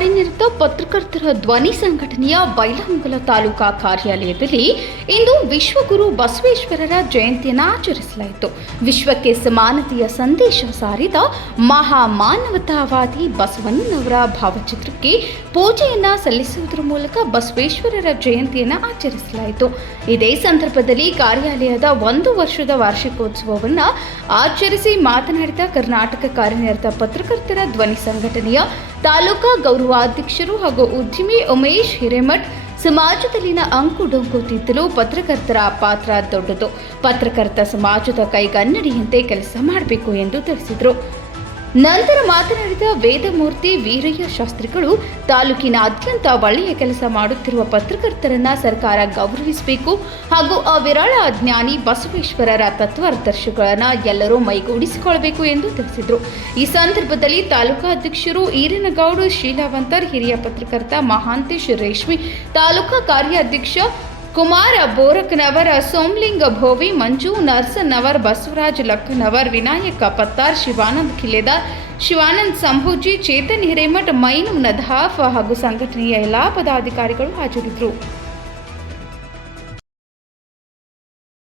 ಕಾರ್ಯನಿರತ ಪತ್ರಕರ್ತರ ಧ್ವನಿ ಸಂಘಟನೆಯ ಬೈಲಹೊಂಗಲ ತಾಲೂಕಾ ಕಾರ್ಯಾಲಯದಲ್ಲಿ ಇಂದು ವಿಶ್ವಗುರು ಬಸವೇಶ್ವರರ ಜಯಂತಿಯನ್ನು ಆಚರಿಸಲಾಯಿತು. ವಿಶ್ವಕ್ಕೆ ಸಮಾನತೆಯ ಸಂದೇಶ ಸಾರಿದ ಮಹಾಮಾನವತಾವಾದಿ ಬಸವಣ್ಣನವರ ಭಾವಚಿತ್ರಕ್ಕೆ ಪೂಜೆಯನ್ನು ಸಲ್ಲಿಸುವುದರ ಮೂಲಕ ಬಸವೇಶ್ವರರ ಜಯಂತಿಯನ್ನು ಆಚರಿಸಲಾಯಿತು. ಇದೇ ಸಂದರ್ಭದಲ್ಲಿ ಕಾರ್ಯಾಲಯದ 1 ವರ್ಷದ ವಾರ್ಷಿಕೋತ್ಸವವನ್ನು ಆಚರಿಸಿ ಮಾತನಾಡಿದ ಕರ್ನಾಟಕ ಕಾರ್ಯನಿರತ ಪತ್ರಕರ್ತರ ಧ್ವನಿ ಸಂಘಟನೆಯ ತಾಲೂಕಾ ಗೌರವಾಧ್ಯಕ್ಷರು ಹಾಗೂ ಉದ್ಯಮಿ ಉಮೇಶ್ ಹಿರೇಮಠ್, ಸಮಾಜದಲ್ಲಿನ ಅಂಕು ಡೊಂಕು ತಿದ್ದಲು ಪತ್ರಕರ್ತರ ಪಾತ್ರ ದೊಡ್ಡದು. ಪತ್ರಕರ್ತ ಸಮಾಜದ ಕೈಗನ್ನಡಿಯಂತೆ ಕೆಲಸ ಮಾಡಬೇಕು ಎಂದು ತಿಳಿಸಿದರು. ನಂತರ ಮಾತನಾಡಿದ ವೇದಮೂರ್ತಿ ವೀರಯ್ಯ ಶಾಸ್ತ್ರಿಗಳು, ತಾಲೂಕಿನಾದ್ಯಂತ ಒಳ್ಳೆಯ ಕೆಲಸ ಮಾಡುತ್ತಿರುವ ಪತ್ರಕರ್ತರನ್ನ ಸರ್ಕಾರ ಗೌರವಿಸಬೇಕು ಹಾಗೂ ಆ ವಿರಳ ಜ್ಞಾನಿ ಬಸವೇಶ್ವರರ ತತ್ವಾದರ್ಶಗಳನ್ನು ಎಲ್ಲರೂ ಮೈಗೂಡಿಸಿಕೊಳ್ಳಬೇಕು ಎಂದು ತಿಳಿಸಿದರು. ಈ ಸಂದರ್ಭದಲ್ಲಿ ತಾಲೂಕಾಧ್ಯಕ್ಷರು ಈರನಗೌಡ ಶೀಲಾವಂತರ್, ಹಿರಿಯ ಪತ್ರಕರ್ತ ಮಹಾಂತೇಶ್ ರೇಷ್ಮಿ, ತಾಲೂಕಾ ಕಾರ್ಯಾಧ್ಯಕ್ಷ ಕುಮಾರ ಬೋರಕನವರ್, ಸೋಮಲಿಂಗ ಭೋವಿ, ಮಂಜು ನರ್ಸನ್ನವರ್, ಬಸವರಾಜ್ ಲಕ್ಕನವರ್, ವಿನಾಯಕ ಪತ್ತಾರ್, ಶಿವಾನಂದ್ ಖಿಲೇದಾರ್, ಶಿವಾನಂದ್ ಸಂಭೋಜಿ, ಚೇತನ್ ಹಿರೇಮಠ್, ಮೈನು ನಧಾಫ್ ಹಾಗೂ ಸಂಘಟನೆಯ ಎಲ್ಲಾ ಪದಾಧಿಕಾರಿಗಳು ಹಾಜರಿದ್ದರು.